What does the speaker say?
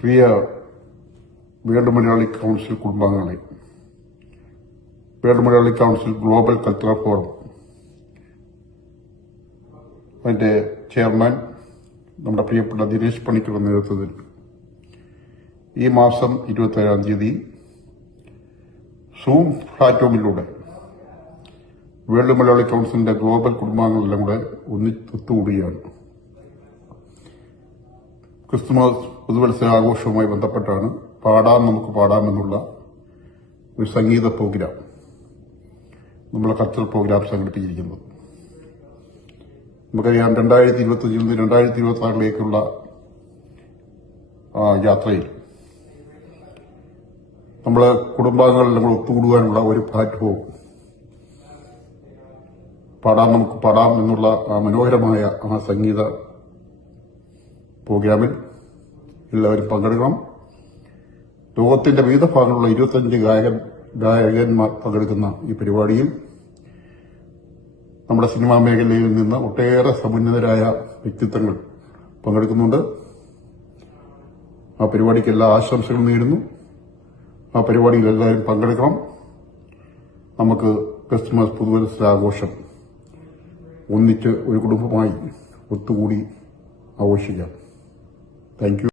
പ്രിയ world Malayali council കുടുംബാംഗങ്ങളെ, world Malayali council global cultural forum അതിന്റെ chairman നമ്മുടെ പ്രിയപ്പെട്ട ദിനേശ് പണിക്കരുടെ നേതൃത്വത്തിൽ ഈ മാസം 27-ാം തീയതി സൂം പ്ലാറ്റ്ഫോമിലൂടെ വേൾഡ് മലയാളി കൗൺസിലിന്റെ ഗ്ലോബൽ കുടുംബാംഗങ്ങളെല്ലാം കൂടെ ഒത്തുകൂടുകയാണ്. ക്രിസ്തുമസ് പുതുവത്സര ആഘോഷവുമായി ബന്ധപ്പെട്ടാണ് നമുക്ക് പാടാമെന്നുള്ള ഒരു സംഗീത പ്രോഗ്രാം, നമ്മളെ കൾച്ചറൽ പ്രോഗ്രാം സംഘടിപ്പിച്ചിരിക്കുന്നത്. നമുക്കറിയാം 2025 നിന്ന് 2026 യാത്രയിൽ നമ്മളെ കുടുംബാംഗങ്ങളെല്ലാം കൂടെ ഒത്തുകൂടുവാനുള്ള ഒരു പ്ലാറ്റ്ഫോം നമുക്ക് പാടാം എന്നുള്ള മനോഹരമായ സംഗീത പ്രോഗ്രാമിൽ എല്ലാവരും പങ്കെടുക്കണം. ലോകത്തിന്റെ വിവിധ ഭാഗങ്ങളിലുള്ള 25 ഗായകന്മാർ പങ്കെടുക്കുന്ന ഈ പരിപാടിയിൽ നമ്മുടെ സിനിമാ മേഖലയിൽ നിന്ന് ഒട്ടേറെ സമുന്നതരായ വ്യക്തിത്വങ്ങൾ പങ്കെടുക്കുന്നുണ്ട്. ആ പരിപാടിക്ക് എല്ലാ ആശംസകളും നേരുന്നു. ആ പരിപാടിയിൽ എല്ലാവരും പങ്കെടുക്കണം. നമുക്ക് ക്രിസ്തുമസ് പുതുവത്സരാഘോഷം ഒന്നിച്ച് ഒരു കുടുംബമായി ഒത്തുകൂടി ആഘോഷിക്കാം. Thank you.